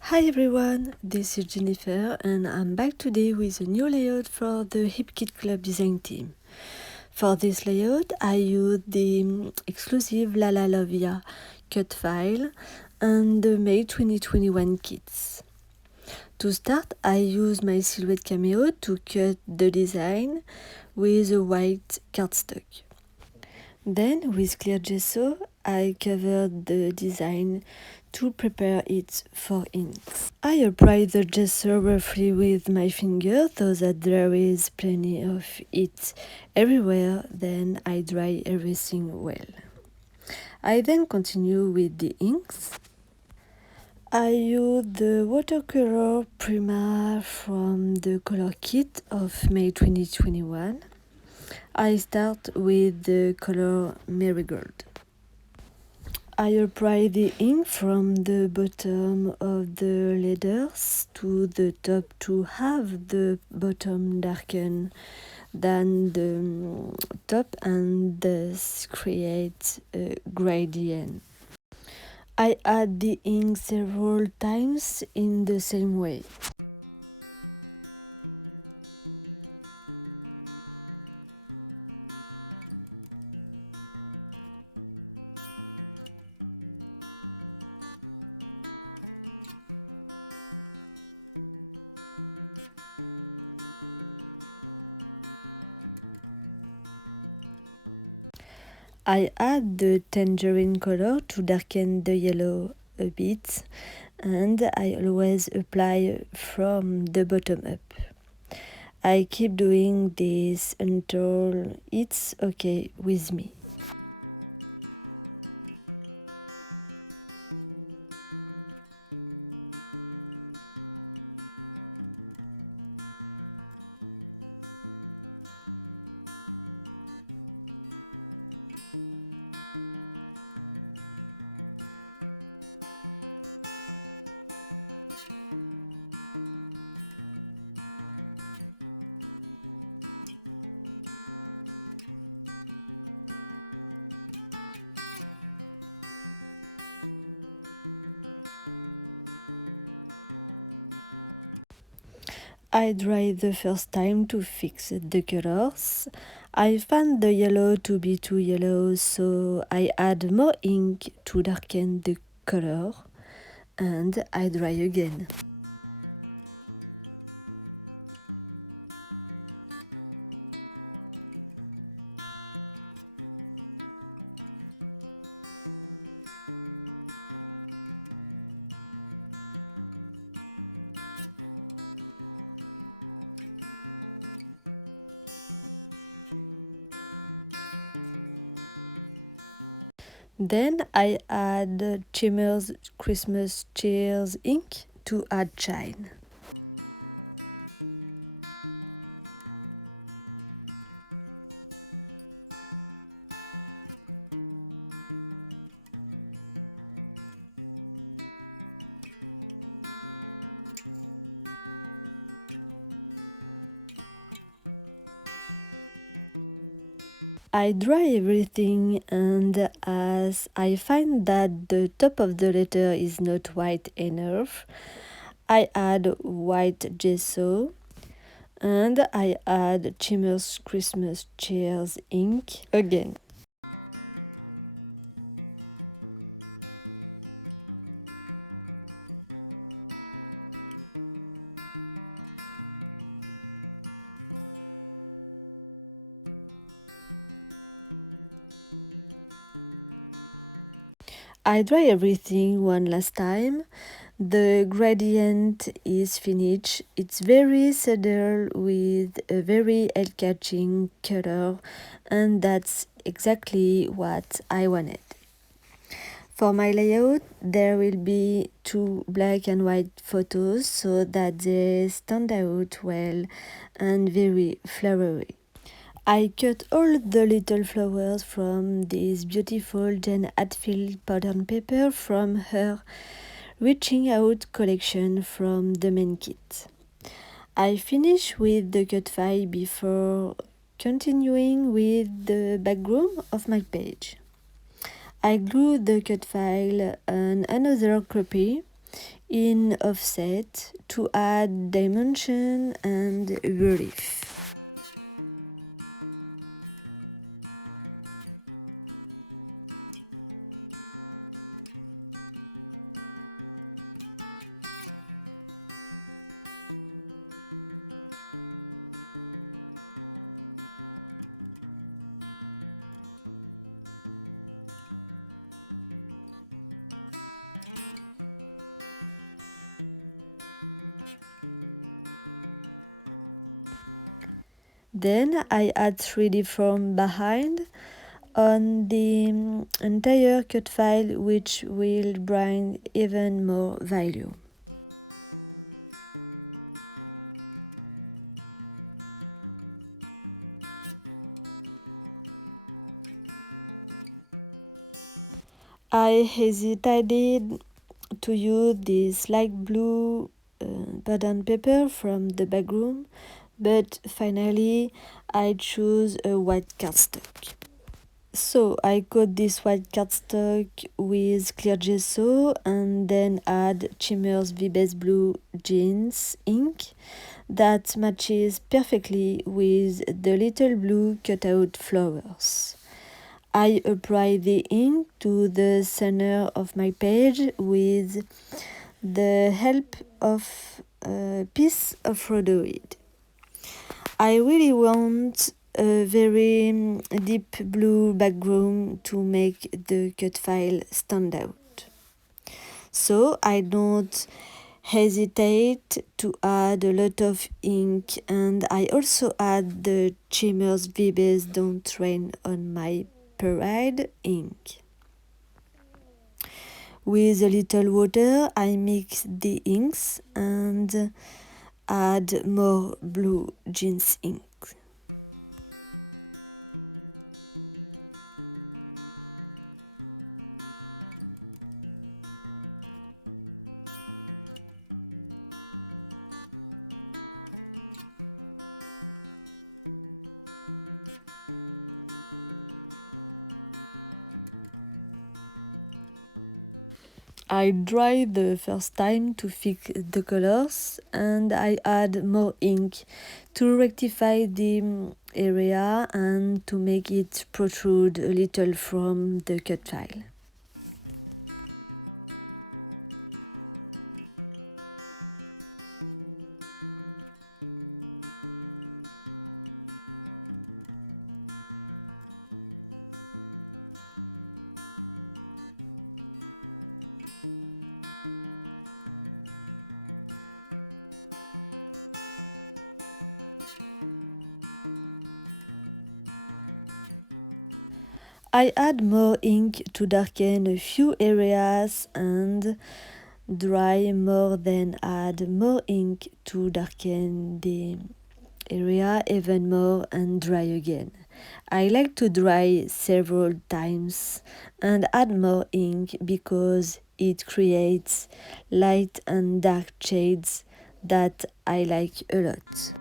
Hi everyone, this is Jennifer and I'm back today with a new layout for the HipKit Club design team. For this layout I used the exclusive LaLaLovia cut file and the May 2021 kits. To start, I used my Silhouette Cameo to cut the design with a white cardstock. Then, with clear gesso, I covered the design to prepare it for inks. I apply the gesso roughly with my finger so that there is plenty of it everywhere, then I dry everything well. I then continue with the inks. I use the watercolor Prima from the color kit of May 2021. I start with the color Marigold. I apply the ink from the bottom of the letters to the top to have the bottom darken than the top and thus create a gradient. I add the ink several times in the same way. I add the tangerine color to darken the yellow a bit, and I always apply from the bottom up. I keep doing this until it's okay with me. I dry the first time to fix the colors. I found the yellow to be too yellow, so I add more ink to darken the color, and I dry again. Then I add Chimmer's Christmas Cheers ink to add shine. I dry everything, and as I find that the top of the letter is not white enough, I add white gesso and I add Chimmer's Christmas Cheers ink again. I dry everything one last time. The gradient is finished. It's very subtle with a very eye-catching color, and that's exactly what I wanted. For my layout, there will be two black and white photos so that they stand out well and very flowery. I cut all the little flowers from this beautiful Jen Hatfield pattern paper from her Reaching Out collection from the main kit. I finish with the cut file before continuing with the background of my page. I glue the cut file on another copy in offset to add dimension and relief. Then I add 3D from behind on the entire cut file, which will bring even more value. I hesitated to use this light blue pattern paper from the background, but finally I chose a white cardstock. So I coat this white cardstock with clear gesso and then add Chimmer's VBase Blue Jeans ink that matches perfectly with the little blue cutout flowers. I apply the ink to the center of my page with the help of a piece of rhodoid. I really want a very deep blue background to make the cut file stand out. So I don't hesitate to add a lot of ink, and I also add the Chimmer's VBase Don't Rain on My Parade ink. With a little water, I mix the inks and add more blue jeans ink. I dry the first time to fix the colors, and I add more ink to rectify the area and to make it protrude a little from the cut file. I add more ink to darken a few areas and dry more, then add more ink to darken the area even more and dry again. I like to dry several times and add more ink because it creates light and dark shades that I like a lot.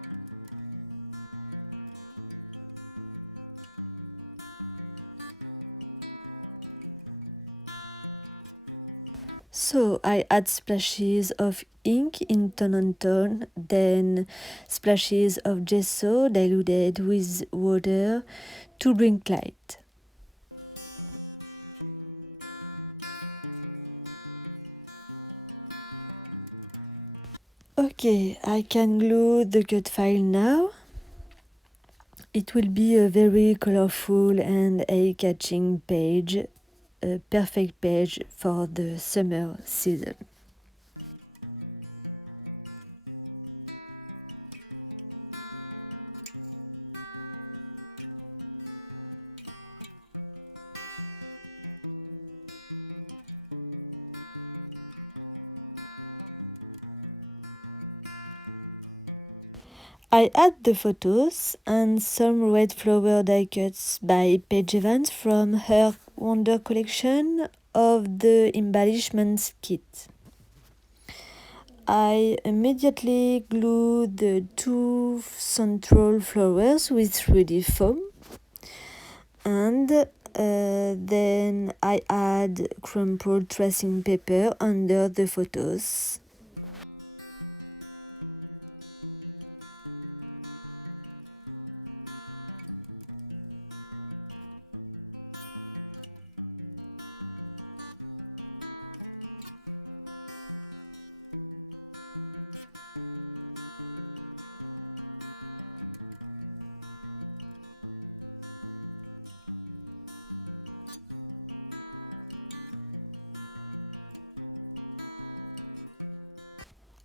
So I add splashes of ink in tone on tone, then splashes of gesso diluted with water to bring light. Okay, I can glue the cut file now. It will be a very colorful and eye-catching page, a perfect page for the summer season. I add the photos and some red flower die cuts by Paige Evans from her Wonder collection of the embellishments kit. I immediately glue the two central flowers with 3D foam and then I add crumpled tracing paper under the photos.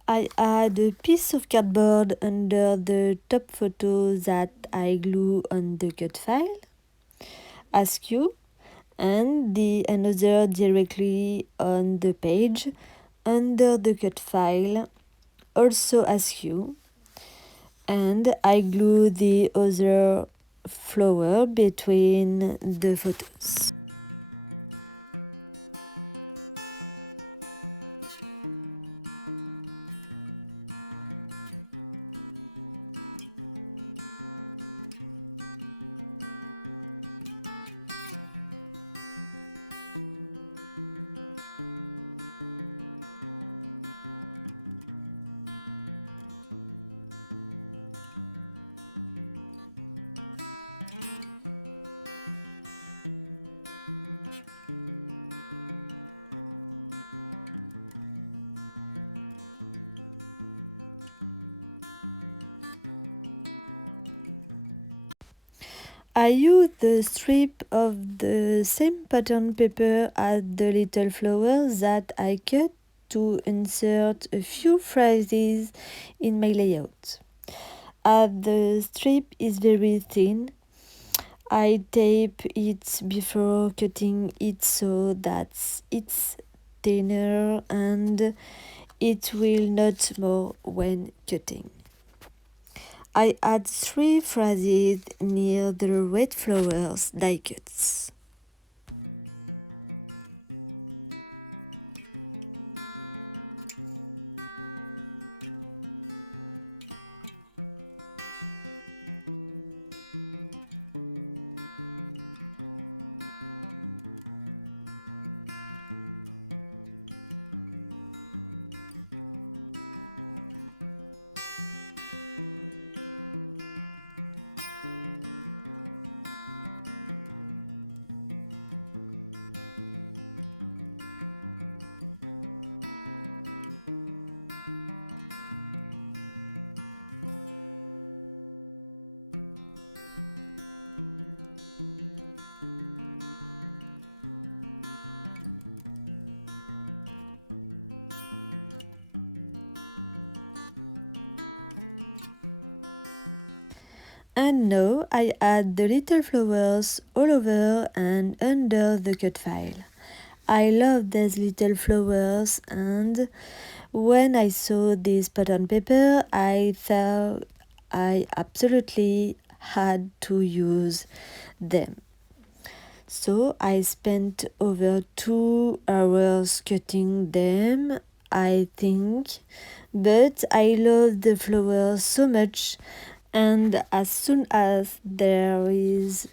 I add a piece of cardboard under the top photo that I glue on the cut file, askew, and the another directly on the page under the cut file, also askew, and I glue the other flower between the photos. I use the strip of the same pattern paper as the little flowers that I cut to insert a few phrases in my layout. As the strip is very thin, I tape it before cutting it so that it's thinner and it will not more when cutting. I add 3 phrases near the red flowers die cuts. And now I add the little flowers all over and under the cut file. I love these little flowers, and when I saw this pattern paper, I thought I absolutely had to use them. So I spent over 2 hours cutting them, I think, but I love the flowers so much, and as soon as there is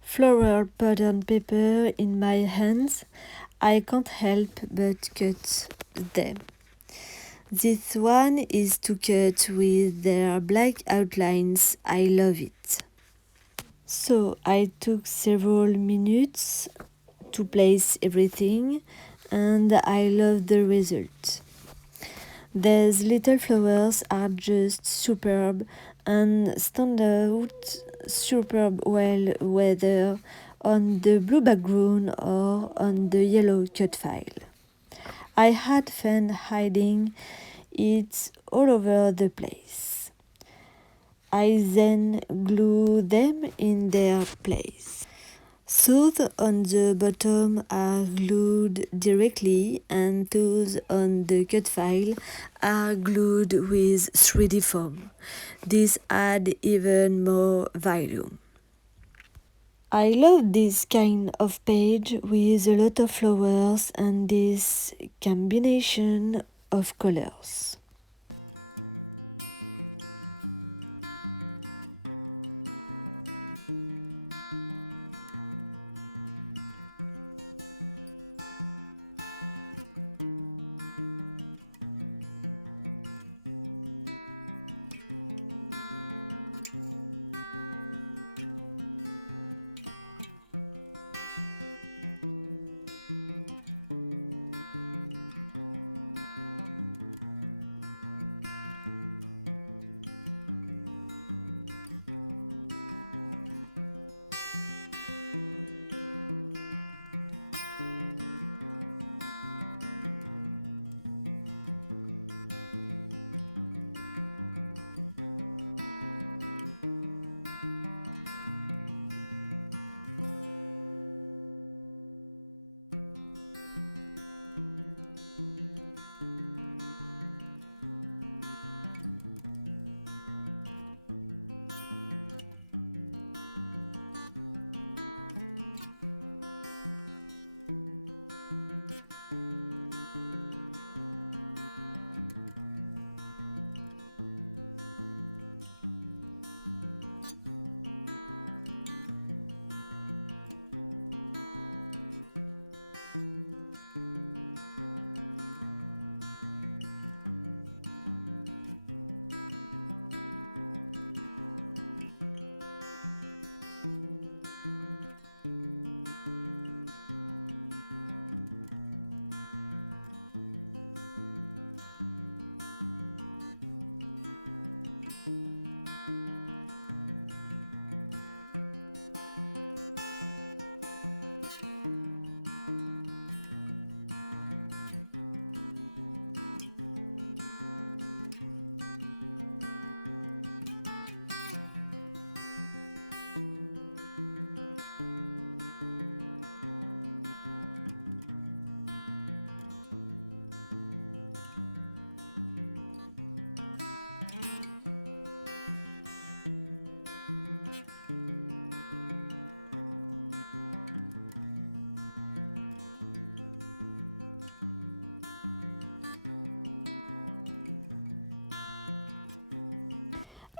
floral pattern paper in my hands, I can't help but cut them. This one is to cut with their black outlines. I love it. So I took several minutes to place everything, and I love the result. These little flowers are just superb and stand out superb well whether on the blue background or on the yellow cut file. I had fun hiding it all over the place. I then glue them in their place. Those on the bottom are glued directly, and those on the cut file are glued with 3D foam. This adds even more volume. I love this kind of page with a lot of flowers and this combination of colors.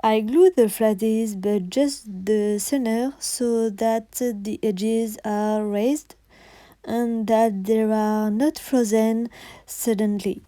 I glue the Fridays but just the center so that the edges are raised and that they are not frozen suddenly.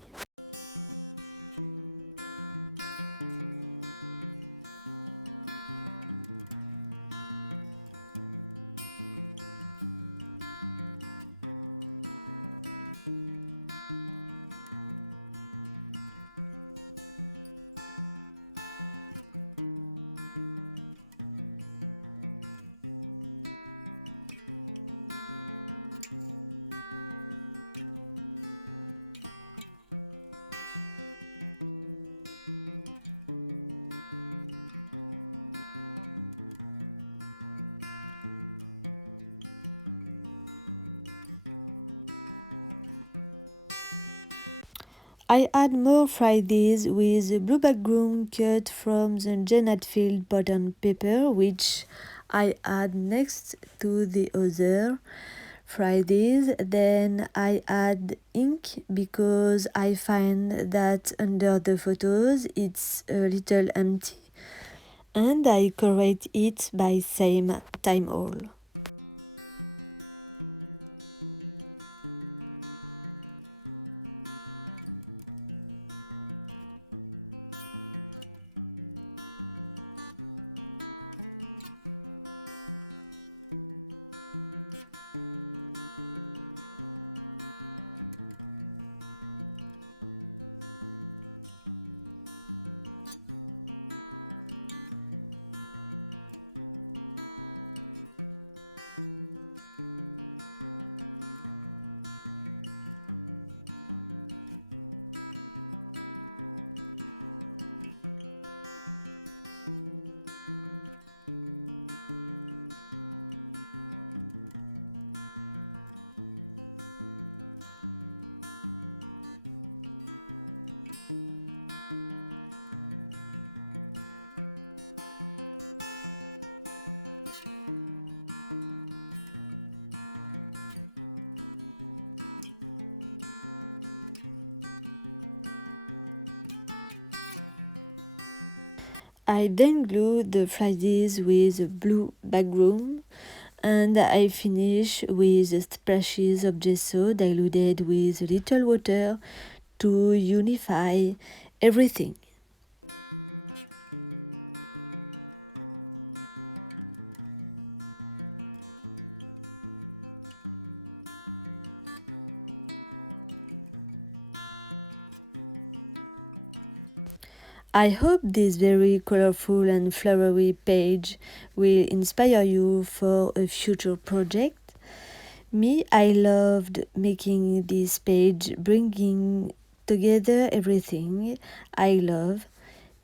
I add more Fridays with a blue background cut from the Jane Hadfield pattern paper, which I add next to the other Fridays. Then I add ink because I find that under the photos it's a little empty, and I correct it by same time all. I then glue the Fridays with a blue background and I finish with splashes of gesso diluted with a little water to unify everything. I hope this very colorful and flowery page will inspire you for a future project. Me, I loved making this page, bringing together everything I love: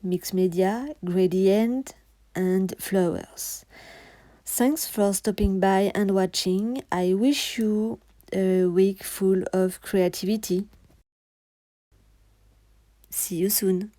mixed media, gradient, and flowers. Thanks for stopping by and watching. I wish you a week full of creativity. See you soon.